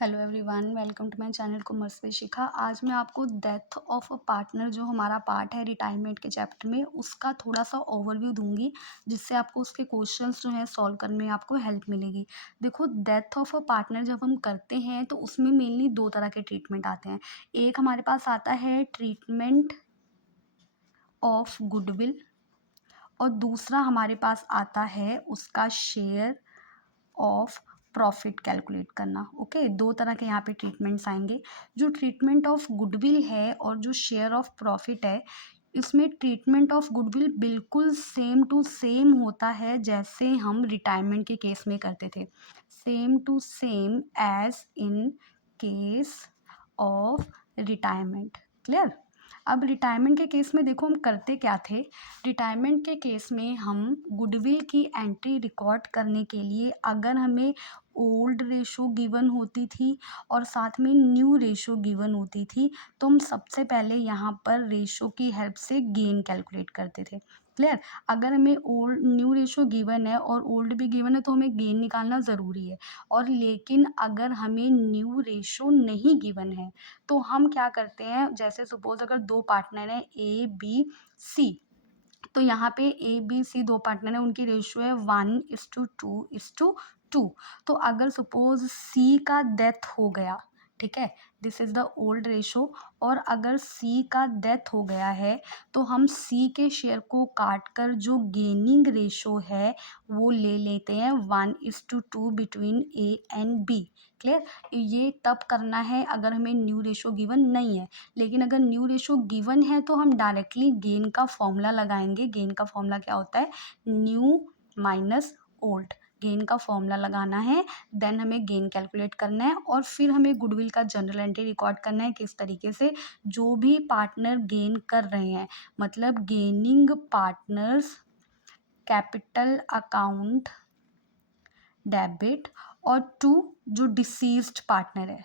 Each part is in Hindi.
Hello everyone, welcome to my channel commerce with Shikha. आज मैं आपको डेथ ऑफ अ पार्टनर जो हमारा पार्ट है रिटायरमेंट के चैप्टर में, उसका थोड़ा सा ओवरव्यू दूंगी, जिससे आपको उसके क्वेश्चंस जो हैं सॉल्व करने में आपको हेल्प मिलेगी। देखो, डेथ ऑफ अ पार्टनर जब हम करते हैं तो उसमें मेनली दो तरह के ट्रीटमेंट आते हैं। एक हमारे पास आता है ट्रीटमेंट ऑफ गुडविल, और दूसरा हमारे पास आता है उसका शेयर ऑफ प्रॉफिट कैलकुलेट करना। ओके, दो तरह के यहाँ पे ट्रीटमेंट्स आएंगे। जो ट्रीटमेंट ऑफ गुडविल है और जो शेयर ऑफ प्रॉफिट है, इसमें ट्रीटमेंट ऑफ गुडविल बिल्कुल सेम टू सेम होता है जैसे हम रिटायरमेंट के केस में करते थे। Same to same as in case of retirement. Clear? अब रिटायरमेंट के केस में देखो हम करते क्या थे। रिटायरमेंट के केस में हम गुडविल की एंट्री रिकॉर्ड करने के लिए अगर हमें ओल्ड रेशो गिवन होती थी और साथ में न्यू रेशो गिवन होती थी, तो हम सबसे पहले यहाँ पर रेशो की हेल्प से गेन कैलकुलेट करते थे। क्लियर? अगर हमें ओल्ड न्यू रेशो गिवन है और ओल्ड भी गिवन है तो हमें गेन निकालना ज़रूरी है। और लेकिन अगर हमें न्यू रेशो नहीं गिवन है तो हम क्या करते हैं, जैसे सपोज अगर दो पार्टनर हैं ए बी सी, तो यहाँ पे ए बी सी दो पार्टनर है, उनकी रेशियो है 1:2:2। तो अगर सपोज सी का डेथ हो गया, ठीक है, this is the old ratio, और अगर सी का डेथ हो गया है तो हम सी के शेयर को काट कर जो गेनिंग रेशो है वो ले लेते हैं 1:2 between A and B. Clear? ये तब करना है अगर हमें न्यू रेशो गिवन नहीं है। लेकिन अगर न्यू रेशो गिवन है तो हम डायरेक्टली गेन का फॉर्मूला लगाएंगे। गेन का फॉर्मूला क्या होता है? New minus old. गेन का फॉर्मूला लगाना है, देन हमें गेन कैलकुलेट करना है, और फिर हमें गुडविल का जनरल एंट्री रिकॉर्ड करना है। किस तरीके से? जो भी पार्टनर गेन कर रहे हैं, मतलब gaining partners capital account debit, और टू जो डिसीज्ड पार्टनर है,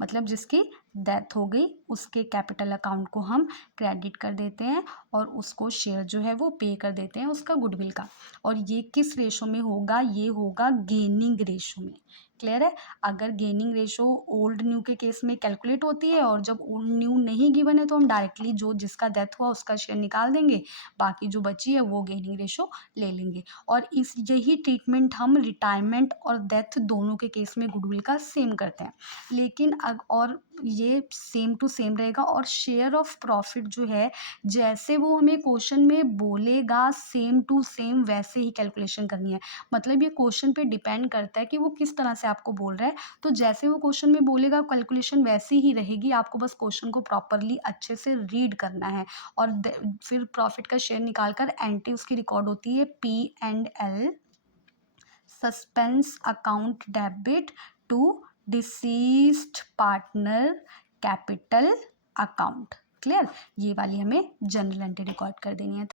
मतलब जिसकी डेथ हो गई, उसके कैपिटल अकाउंट को हम क्रेडिट कर देते हैं और उसको शेयर जो है वो पे कर देते हैं उसका गुडविल का। और ये किस रेशो में होगा? ये होगा गेनिंग रेशो में। क्लियर है? अगर गेनिंग रेशो ओल्ड न्यू के केस में कैलकुलेट होती है और जब ओल्ड न्यू नहीं गिवन है तो हम डायरेक्टली जो जिसका डेथ हुआ उसका शेयर निकाल देंगे, बाकी जो बची है वो गेनिंग रेशो ले लेंगे। और इस यही ट्रीटमेंट हम रिटायरमेंट और डेथ दोनों के केस में गुडविल का सेम करते हैं। लेकिन और ये सेम टू सेम रहेगा। और शेयर ऑफ प्रॉफिट जो है, जैसे वो हमें क्वेश्चन में बोलेगा सेम टू सेम वैसे ही कैलकुलेशन करनी है। मतलब ये क्वेश्चन पे डिपेंड करता है कि वो किस तरह से आपको बोल रहा है। तो जैसे वो क्वेश्चन में बोलेगा कैलकुलेशन वैसी ही रहेगी। आपको बस क्वेश्चन को प्रॉपरली अच्छे से रीड करना है, और फिर प्रॉफिट का शेयर निकाल कर एंट्री उसकी रिकॉर्ड होती है P&L suspense account debit to deceased partner capital account. Clear? ये वाली हमें जनरल एंट्री रिकॉर्ड कर देनी है।